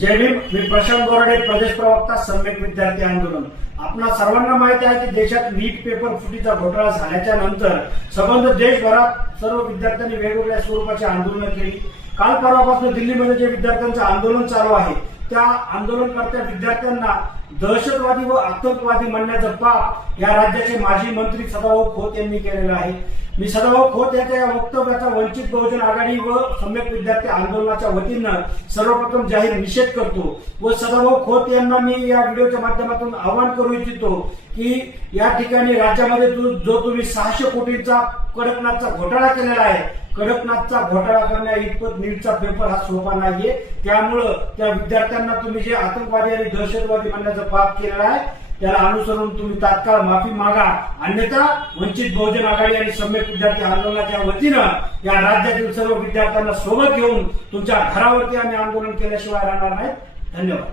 जय भीम. मी प्रशांत बोराडे, प्रदेश प्रवक्ता, सम्यक विद्यार्थी आंदोलन. आपणा सर्वांना माहिती आहे की देशात नीट पेपर फुटीचा घोटाळा झाल्याच्या नंतर संबंध देशभरात सर्व विद्यार्थ्यांनी वेगवेगळ्या स्वरूपाची आंदोलनं केली. काल परवापासून दिल्लीमध्ये जे विद्यार्थ्यांचं आंदोलन चालू आहे त्या आंदोलनकर्त्या विद्यार्थ्यांना दहशतवादी व आतंकवादी म्हणण्याचं पाप या राज्याचे माजी मंत्री सदाभाऊ खोत यांनी केलेलं आहे. मी सदाभाऊ खोत यांच्या या वक्तव्याचा वंचित बहुजन आघाडी व सम्यक विद्यार्थी आंदोलनाच्या वतीनं सर्वप्रथम जाहीर निषेध करतो व सदाभाऊ खोत यांना मी या व्हिडिओच्या माध्यमातून आवाहन करू इच्छितो की या ठिकाणी राज्यामध्ये जो तुम्ही 600 कोटींचा कडकनाथचा घोटाळा केलेला आहे, कडकनाथचा घोटाळा करण्या इतपत नीटचा पेपर हा सोपा नाहीये. त्यामुळं त्या विद्यार्थ्यांना तुम्ही जे आतंकवादी आणि दहशतवादी म्हणण्याचं पाप केलेलं आहे त्याला अनुसरून तुम्ही तात्काळ माफी मागा, अन्यथा वंचित बहुजन आघाडी आणि सम्यक विद्यार्थी आंदोलनाच्या वतीनं या राज्यातील सर्व विद्यार्थ्यांना सोबत घेऊन तुमच्या घरावरती आम्ही आंदोलन केल्याशिवाय राहणार नाही. धन्यवाद.